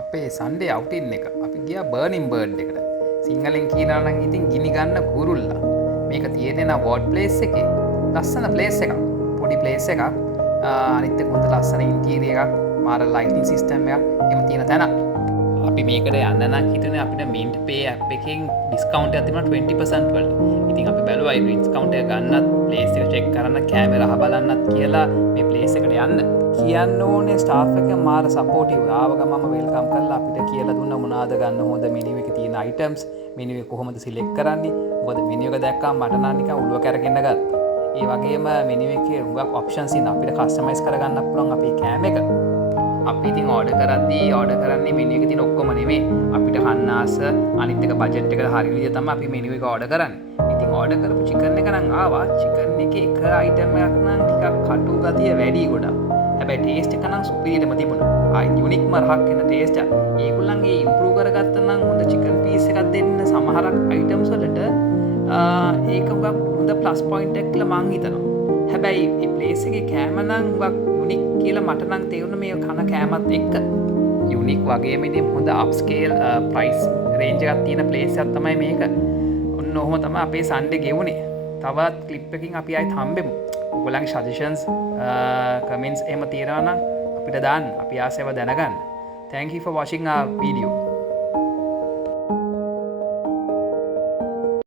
අපේ සන්ඩේ අවටින් එක අපි ගිය බර්නිම් බර්ඩ් එකට සිංහලෙන් කියනනම් ඉතින් ගිනි ගන්න කුරුල්ලා මේක තියෙනෙන වෝඩ් ප්ලේස් එක ලස්සන ප්ලේස් එකක් පොඩි ප්ලේස් එකක් අනිත්ත කොඳ ලස්සන ඉන්ටීරිය එකක් මාර ලයිටින් සිිස්ටම් එකක් එම තියෙන තැන අපි මේකට යන්න හිතන අපිට මින්ට් පේ අප් එකෙන් ඩිස්කවන්ට ඇතිම 20% වල ඉතින් අපි බැලුවයි ඩිස්කවන්ට ගන්නත් ප්ලේස් එක චෙක් කරන්න කෑමර රහ බලන්නත් කියලා මේ ප්ලේස් එකට යන්න කියන්න ඕනේ ස්ටාෆ් එක මාර සපෝටිව් ආවග මම වෙල්කම් කරලා අපිට කියලා දුන්න මොනාද ගන්න හොඳ මෙනියු එකේ තියෙන අයිටම්ස් මෙනියු එක කොහොමද සිලෙක්ට් කරන්නේ මොකද මෙනියු එක දැක්කම මට නම් නිකන් උළුව කැරගෙන ගත්තා ඒ වගේම මෙනියු එකේ හුඟක් ඔප්ෂන්ස් ඉන්න අපිට කස්ටමයිස් කරගන්න පුළුවන් අපේ කෑම එක අපි ඉතින් ඕඩර් කරද්දී ඕඩර් කරන්නේ මෙනියු එකේ තියෙන ඔක්කොම නෙමෙයි අපිට කන්න ආස අනිත් එක බජට් එකට හරිය විදිහ තමයි අපි මෙනියු එක ඕඩර් කරන්නේ ඉතින් ඕඩර් කරපු චිකන් එක නම් ආවා චිකන් එකේ එක අයිටම් එකක් නම් ටිකක් කටු ගතිය වැඩි ගොඩක් හැබැයි ටේස්ට් එක නම් සුපිරියටම තිබුණා. ආයි යුනික්ම රහක් වෙන ටේස්ට් එක. ඒගොල්ලන්ගේ ඉම්ප්‍රූව් කරගත්තා නම් හොඳ චිකන් පීස් එකක් දෙන්න සමහරක් අයිටම්ස් වලට ඒක උගක් හොඳ ප්ලස් පොයින්ට් එකක් කියලා මං හිතනවා. හැබැයි මේ ප්ලේස් එකේ කෑම නම් උගක් යුනික් කියලා මට නම් තේරුණා මේ කන කෑමත් එක්ක. යුනික් වගේම ඉතින් හොඳ අප්ස්කේල් ප්‍රයිස් රේන්ජ් එකක් තියෙන ප්ලේස් එකක් තමයි මේක. ඔන්න ඔහොම තමයි අපේ සන්ඩේ ගෙවුනේ. තවත් ක්ලිප් එකකින් අපි ආයෙත් හම්බෙමු. ඔයගොල්ලන්ගේ සජෙෂන්ස් කමෙන්ට්ස් එහෙම තියනවා නම් අපිට දාන්න අපි ආසයව දැනගන්න. Thank you for watching our video.